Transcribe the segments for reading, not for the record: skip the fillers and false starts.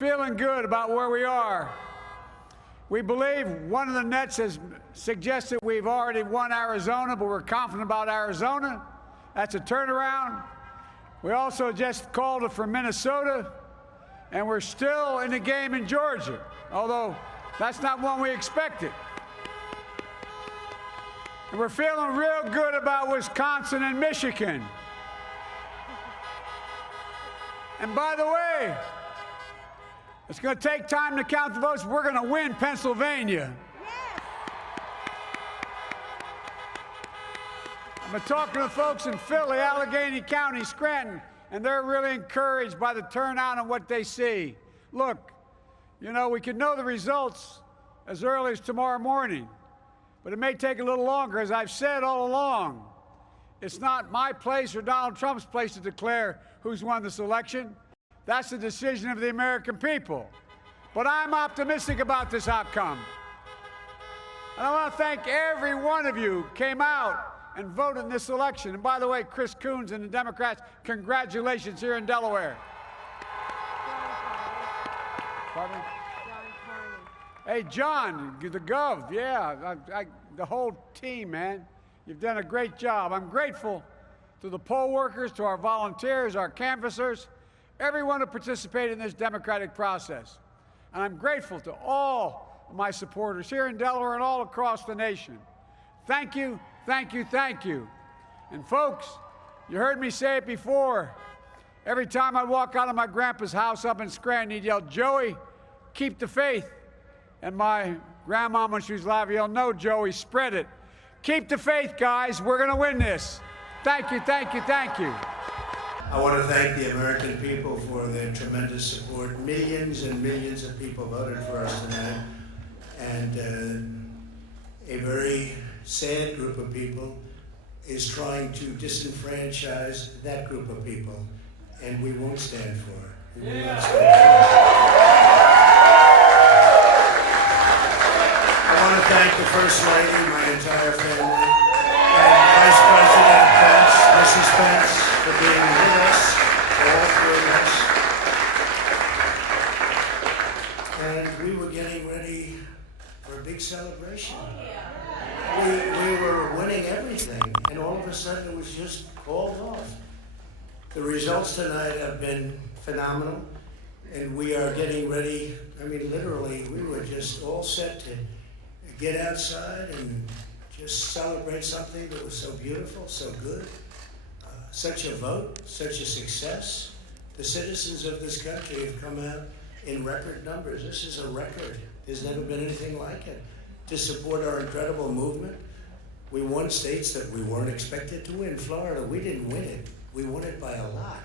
Feeling good about where we are. We believe one of the nets has suggested we've already won Arizona, but we're confident about Arizona. That's a turnaround. We also just called it for Minnesota, and we're still in the game in Georgia, although that's not one we expected. And we're feeling real good about Wisconsin and Michigan. And by the way, it's going to take time to count the votes. We're going to win Pennsylvania. Yes. I've been talking to folks in Philly, Allegheny County, Scranton, and they're really encouraged by the turnout and what they see. Look, you know, we could know the results as early as tomorrow morning, but it may take a little longer. As I've said all along, it's not my place or Donald Trump's place to declare who's won this election. That's the decision of the American people. But I'm optimistic about this outcome. And I want to thank every one of you who came out and voted in this election. And by the way, Chris Coons and the Democrats, congratulations here in Delaware. Pardon me? Hey, John, the Gov, yeah, the whole team, man. You've done a great job. I'm grateful to the poll workers, to our volunteers, our canvassers, everyone who participated in this democratic process. And I'm grateful to all of my supporters here in Delaware and all across the nation. Thank you, thank you, thank you. And folks, you heard me say it before. Every time I walk out of my grandpa's house up in Scranton, he'd yell, "Joey, keep the faith." And my grandma, when she was alive, yelled, "No, Joey, spread it." Keep the faith, guys. We're going to win this. Thank you, thank you, thank you. I want to thank the American people for their tremendous support. Millions and millions of people voted for us tonight. And a very sad group of people is trying to disenfranchise that group of people. And we won't stand for it. We will not stand for it. I want to thank the First Lady, my entire family, and Vice President Pence, Mrs. Pence, for being with us, all three of us. And we were getting ready for a big celebration. We were winning everything, and all of a sudden it was just called off. The results tonight have been phenomenal, and we are getting ready. I mean, literally, we were just all set to get outside and just celebrate something that was so beautiful, so good. Such a vote, such a success. The citizens of this country have come out in record numbers. This is a record. There's never been anything like it. To support our incredible movement, we won states that we weren't expected to win. Florida, we didn't win it. We won it by a lot.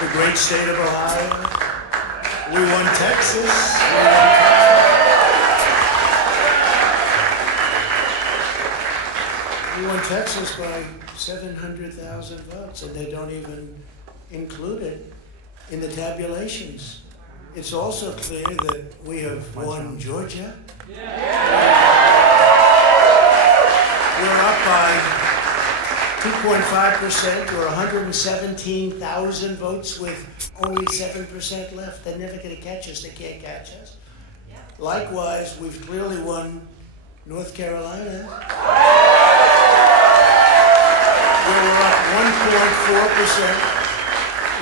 The great state of Ohio. We won Texas. We won Texas by 700,000 votes, and they don't even include it in the tabulations. It's also clear that we have won Georgia. We're up by 2.5% or 117,000 votes with only 7% left. They're never going to catch us. They can't catch us. Yeah. Likewise, we've clearly won North Carolina. We're up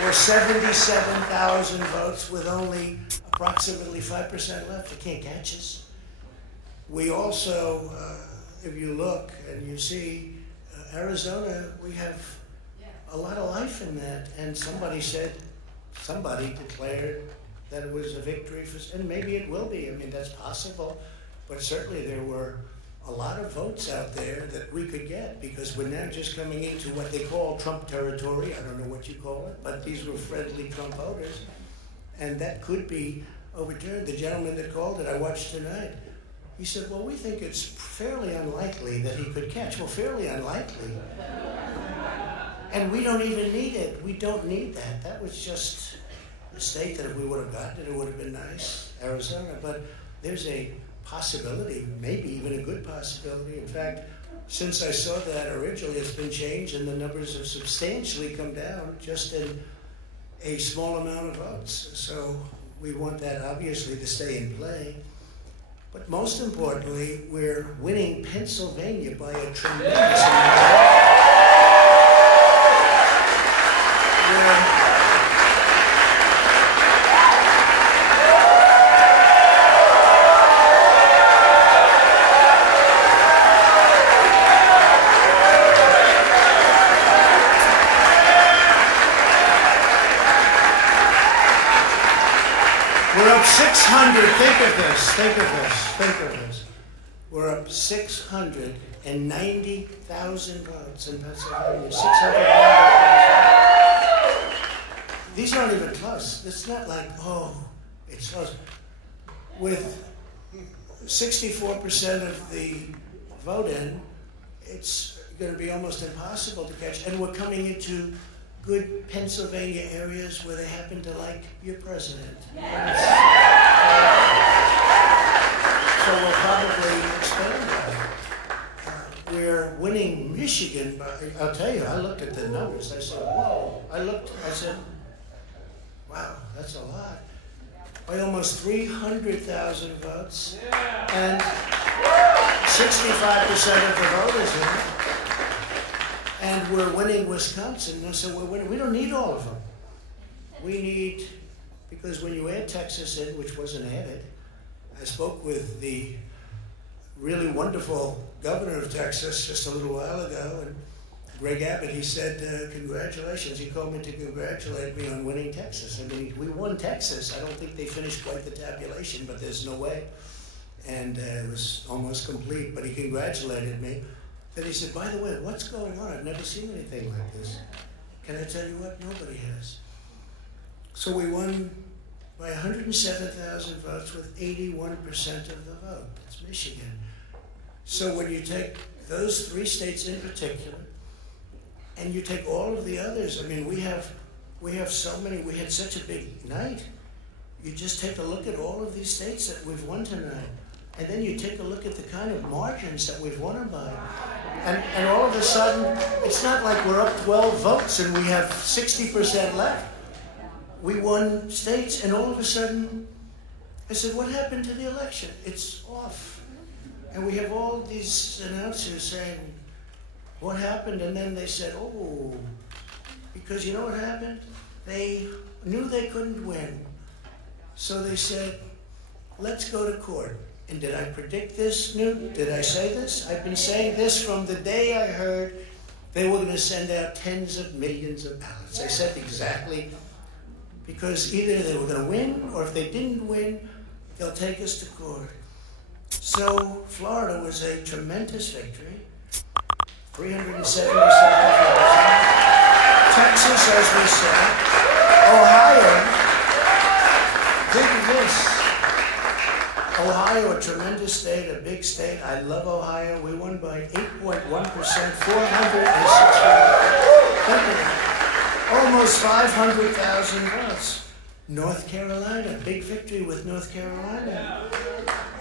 1.4% or 77,000 votes with only approximately 5% left. They can't catch us. We also, if you look and you see, Arizona, we have a lot of life in that, and somebody declared that it was a victory for, and maybe it will be. I mean, that's possible, but certainly there were a lot of votes out there that we could get because we're now just coming into what they call Trump territory. I don't know what you call it, but these were friendly Trump voters, and that could be overturned. The gentleman that called it, I watched tonight. He said, well, we think it's fairly unlikely that he could catch. Well, fairly unlikely. And we don't even need it. We don't need that. That was just a state that if we would have gotten it, it would have been nice, Arizona. But there's a possibility, maybe even a good possibility. In fact, since I saw that originally, it's been changed and the numbers have substantially come down just in a small amount of votes. So we want that obviously to stay in play. But most importantly, we're winning Pennsylvania by a tremendous amount. We're up 600, think of this. We're up 690,000 votes in Pennsylvania, 690,000. These aren't even close. It's not like, oh, it's close. With 64% of the vote in, it's going to be almost impossible to catch. And we're coming into good Pennsylvania areas where they happen to like your president. Yes. So we'll probably expand that. We're winning Michigan, but I'll tell you, I looked at the numbers. I said, whoa. I said, wow, that's a lot. By almost 300,000 votes. Yeah. And 65% of the voters in it. And we're winning Wisconsin, so we're winning. We don't need all of them. We need, because when you add Texas in, which wasn't added, I spoke with the really wonderful governor of Texas just a little while ago, and Greg Abbott, he said, congratulations. He called me to congratulate me on winning Texas. I mean, we won Texas. I don't think they finished quite the tabulation, but there's no way. And it was almost complete, but he congratulated me. Then he said, by the way, what's going on? I've never seen anything like this. Can I tell you what? Nobody has. So we won by 107,000 votes with 81% of the vote. That's Michigan. So when you take those three states in particular, and you take all of the others, I mean, we have so many, we had such a big night. You just take a look at all of these states that we've won tonight. And then you take a look at the kind of margins that we've won them by. And all of a sudden, it's not like we're up 12 votes and we have 60% left. We won states, and all of a sudden, I said, what happened to the election? It's off. And we have all these announcers saying, what happened? And then they said, oh, because you know what happened? They knew they couldn't win. So they said, let's go to court. And did I predict this, Newt? Did I say this? I've been saying this from the day I heard they were going to send out tens of millions of ballots. I said exactly, because either they were going to win, or if they didn't win, they'll take us to court. So Florida was a tremendous victory, 377,000. Texas, as we said. Ohio, think of this. Ohio, a tremendous state, a big state. I love Ohio. We won by 8.1%, 460, almost 500,000 votes. North Carolina, big victory with North Carolina.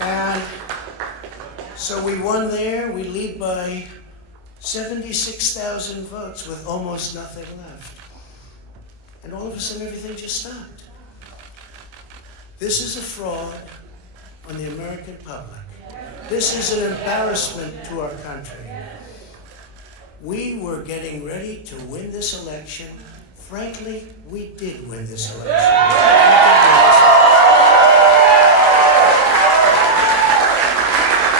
And so we won there. We lead by 76,000 votes with almost nothing left. And all of a sudden, everything just stopped. This is a fraud on the American public. This is an embarrassment to our country. We were getting ready to win this election. Frankly, we did win this election.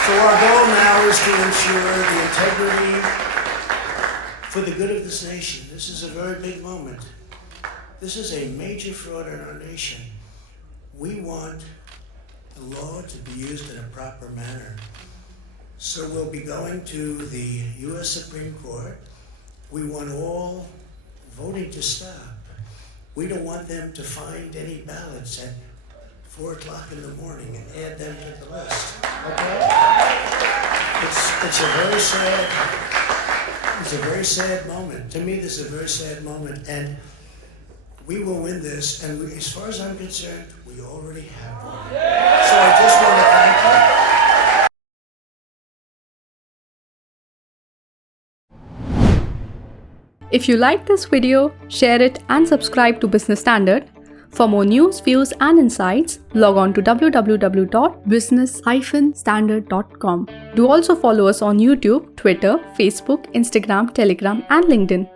So our goal now is to ensure the integrity for the good of this nation. This is a very big moment. This is a major fraud in our nation. We want the law to be used in a proper manner. So we'll be going to the U.S. Supreme Court. We want all voting to stop. We don't want them to find any ballots at 4 o'clock in the morning and add them to the list. Okay? It's a very sad moment. To me, this is a very sad moment, and we will win this, and as far as I'm concerned, we already have won. So I just want to thank you. If you like this video, share it and subscribe to Business Standard. For more news, views and insights, log on to www.business-standard.com. Do also follow us on YouTube, Twitter, Facebook, Instagram, Telegram and LinkedIn.